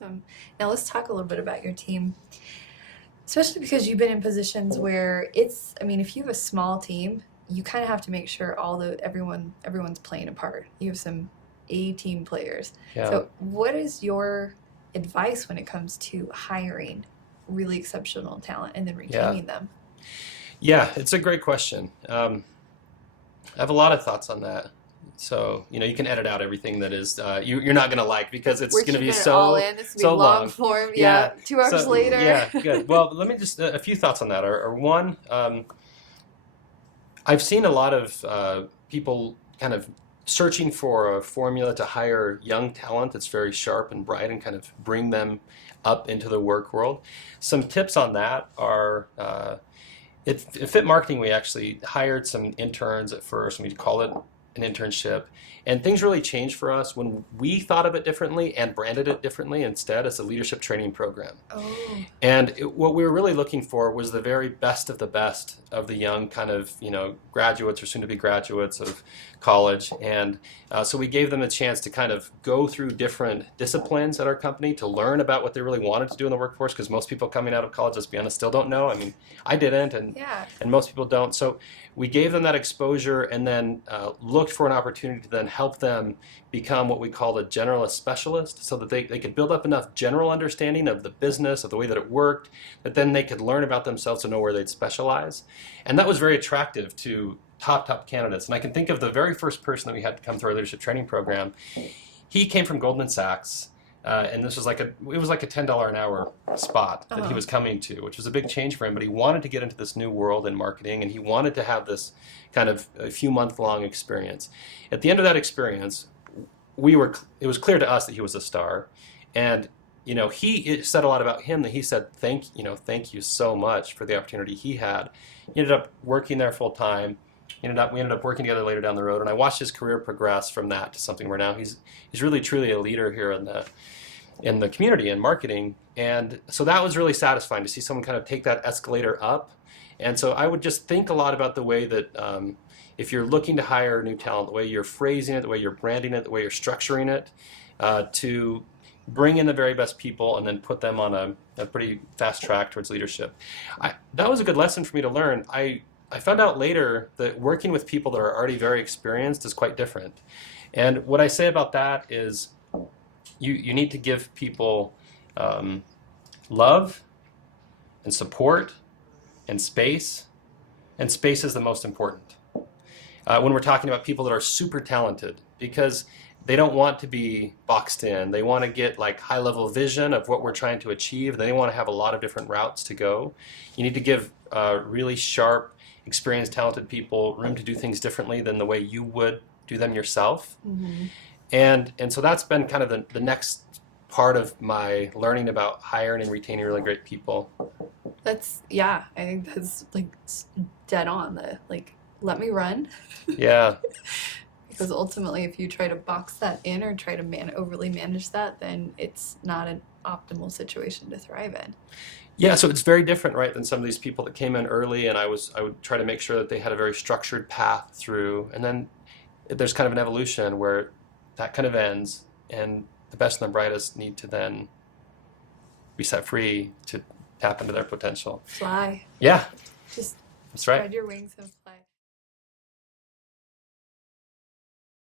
Awesome. Now let's talk a little bit about your team, especially because you've been in positions where I mean, if you have a small team, you kind of have to make sure everyone's playing a part. You have some A team players. Yeah. So, what is your advice when it comes to hiring really exceptional talent and then Yeah. retaining them? Yeah, it's a great question. I have a lot of thoughts on that. So, you can edit out everything that is you're not going to like because it's We're going to be keeping it all so in. This will be so long long. form. Yeah, Yeah. 2 hours So, later. yeah, good. Well, let me just a few thoughts on that. One, I've seen a lot of people kind of searching for a formula to hire young talent that's very sharp and bright and kind of bring them up into the work world. Some tips on that are at Fit Marketing, we actually hired some interns at first, and we call it an internship. And things really changed for us when we thought of it differently and branded it differently instead as a leadership training program. Oh, And what we were really looking for was the very best of the best of the young kind of, graduates or soon to be graduates of college. And so we gave them a chance to kind of go through different disciplines at our company to learn about what they really wanted to do in the workforce, because most people coming out of college, let's be honest, still don't know. I mean, I didn't, and yeah. most people don't. So we gave them that exposure and then looked for an opportunity to then help them become what we call a generalist specialist, so that they could build up enough general understanding of the business, of the way that it worked, that then they could learn about themselves to know where they'd specialize. And that was very attractive to top candidates. And I can think of the very first person that we had to come through our leadership training program. He came from Goldman Sachs. And this was it was like a $10 an hour spot that he was coming to, which was a big change for him. But he wanted to get into this new world in marketing, and he wanted to have this kind of a few month long experience. At the end of that experience, it was clear to us that he was a star, and it said a lot about him that he said thank you so much for the opportunity he had. He ended up working there full time. We ended up working together later down the road, and I watched his career progress from that to something where now he's really truly a leader here in the community in marketing. And so that was really satisfying to see someone kind of take that escalator up. And so I would just think a lot about the way that if you're looking to hire new talent, the way you're phrasing it, the way you're branding it, the way you're structuring it, to bring in the very best people and then put them on a pretty fast track towards leadership. That was a good lesson for me to learn. I found out later that working with people that are already very experienced is quite different. And what I say about that is you need to give people love and support and space. And space is the most important when we're talking about people that are super talented, because they don't want to be boxed in. They want to get like high level vision of what we're trying to achieve. They want to have a lot of different routes to go. You need to give really sharp, experienced, talented people room to do things differently than the way you would do them yourself. Mm-hmm. And so that's been kind of the next part of my learning about hiring and retaining really great people. Yeah, I think that's like dead on. Let me run. Yeah. Because ultimately, if you try to box that in or try to overly manage that, then it's not an optimal situation to thrive in. Yeah, so it's very different, right, than some of these people that came in early, and I would try to make sure that they had a very structured path through, and then there's kind of an evolution where that kind of ends, and the best and the brightest need to then be set free to tap into their potential. Fly. Yeah, Just that's right. spread your wings and